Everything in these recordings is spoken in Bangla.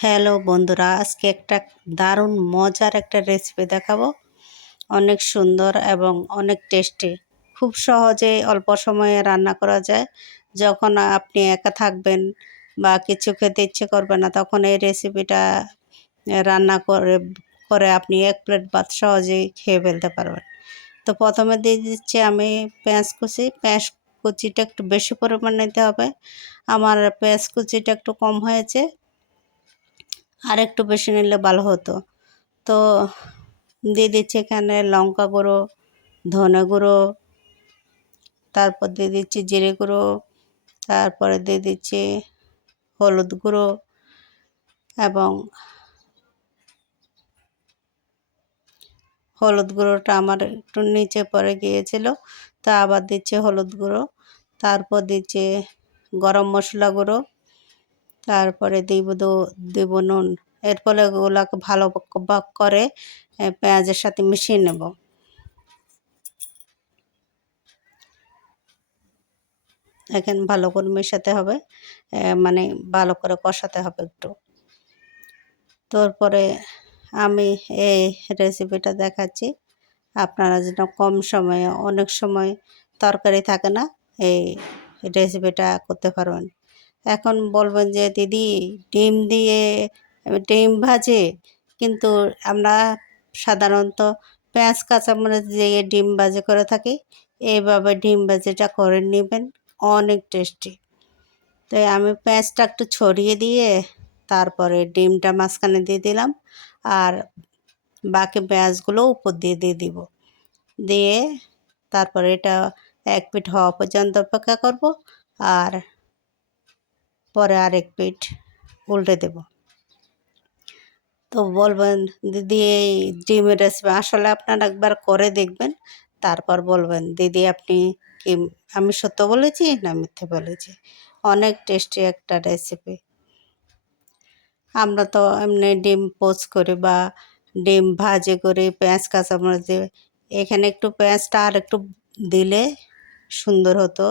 হ্যালো বন্ধুরা, আজকে একটা দারুণ মজার একটা রেসিপি দেখাবো। অনেক সুন্দর এবং অনেক টেস্টি, খুব সহজে অল্প সময়ে রান্না করা যায়। যখন আপনি একা থাকবেন বা কিছু খেতে ইচ্ছে করবে না, তখন এই রেসিপিটা রান্না করে করে আপনি এক প্লেট ভাত সহজেই খেয়ে ফেলতে পারবেন। তো প্রথমে দিয়ে দিচ্ছি আমি পেঁয়াজ কুচি। পেঁয়াজ কুচিটা একটু বেশি পরিমাণ নিতে হবে। আমার পেঁয়াজ কুচিটা একটু কম হয়েছে, আর একটু বেশি নিলে ভালো হতো। তো দিয়ে দিচ্ছি এখানে লঙ্কা গুঁড়ো, ধনে গুঁড়ো, তারপর দিয়ে দিচ্ছি জিরে গুঁড়ো, তারপরে দিয়ে দিচ্ছি হলুদ গুঁড়ো, এবং হলুদ গুঁড়োটা আমার একটু নিচে পড়ে গিয়েছিল, তা আবার দিচ্ছি হলুদ গুঁড়ো। তারপর দিচ্ছি গরম মশলা গুঁড়ো, তারপরে দিব নুন। এরপরে ওগুলোকে ভালো করে পেঁয়াজের সাথে মিশিয়ে নেব। এখানে ভালো করে মেশাতে হবে, মানে ভালো করে কষাতে হবে একটু। তারপরে আমি এই রেসিপিটা দেখাচ্ছি আপনারা যেন কম সময়ে, অনেক সময় তরকারি থাকে না, এই রেসিপিটা করতে পারবেন। এখন বলবেন যে দিদি ডিম ভাজে, কিন্তু আমরা সাধারণত পেঁয়াজ কাঁচামরিচ দিয়ে ডিম ভাজি করে থাকি। এইভাবে ডিম ভাজিটা করে নেবেন, অনেক টেস্টি। তাই আমি পেঁয়াজটা একটু ছড়িয়ে দিয়ে তারপরে ডিমটা মাঝখানে দিয়ে দিলাম, আর বাকি পেঁয়াজগুলো উপর দিয়ে দিব। দিয়ে তারপরে এটা এক পিঠ হওয়া পর্যন্ত অপেক্ষা করব, আর পরে আরেক পিঠ উল্টে দেব। তো বলবেন দিদি এই ডিমের রেসিপি আসলে আপনারা একবার করে দেখবেন, তারপর বলবেন দিদি আপনি কি আমি সত্য বলেছি না মিথ্যে বলেছি। অনেক টেস্টি একটা রেসিপি। আমরা তো এমনি ডিম পোচ করি বা ডিম ভাজি করি পেঁয়াজ কাঁচামরিচ দিয়ে। এখানে একটু পেঁয়াজটা আর একটু দিলে সুন্দর হতো,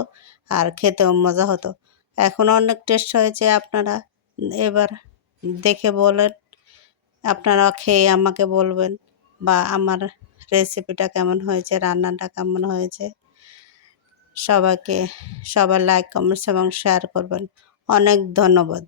আর খেতেও মজা হতো। এখন অনেক টেস্ট হয়েছে, আপনারা এবার দেখে বলেন, আপনারা খেয়ে আমাকে বলবেন, বা আমার রেসিপিটা কেমন হয়েছে, রান্নাটা কেমন হয়েছে। সবাই লাইক কমেন্টস এবং শেয়ার করবেন। অনেক ধন্যবাদ।